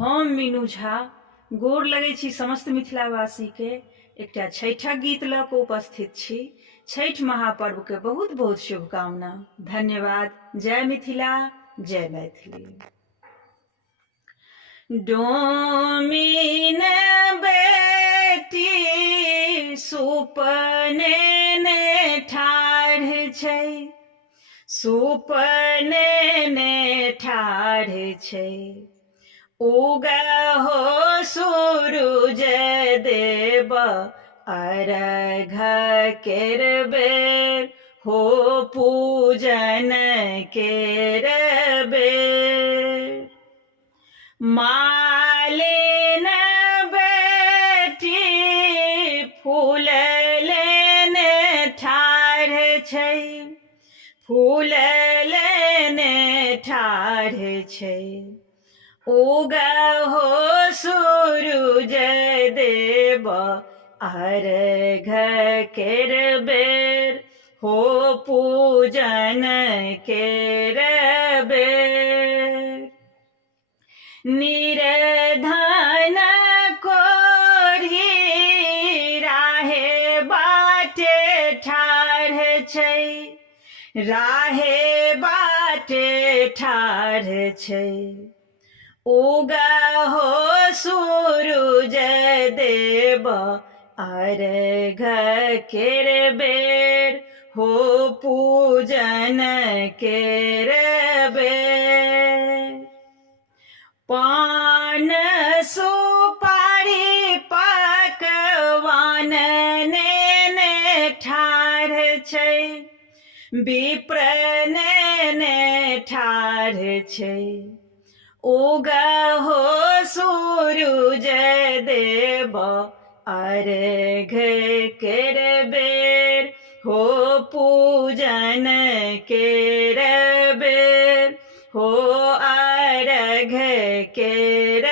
हम मीनू झा गोर लगै छी समस्त मिथिलावासी के एकटा छठिक गीत लऽ कऽ उपस्थित छी। छठि महापर्व के बहुत बहुत शुभकामना। धन्यवाद। जय मिथिला, जय मैथिली। डोमिन बेटी सुपने ने ठाढ़ छै, सुपने ने ठाढ़ छै। उगहो सूरुज देव अर्घ केर बेर, हो पूजन केर बेर। मालिन बेटी फूल लेने ठाढ़ छै, फूल लेने ठाढ़ छै। उगहो सूरुज देव अर्घ केर बेर, हो पूजन केर बेर। निर्धन कोढ़ी राहे बाटे ठाढ़ छै, राहे बाटे ठाढ़ छै। उगहो सूरुज देव अर्घ केर बेर, हो पूजन केर बेर। पान सुपारी पकवान नेने ठाढ़ छै, विप्र नेने ठाढ़ छै। उगहो सूरुज देव अर्घ केर बेर, हो पूजन केर बेर, हो अर्घ केर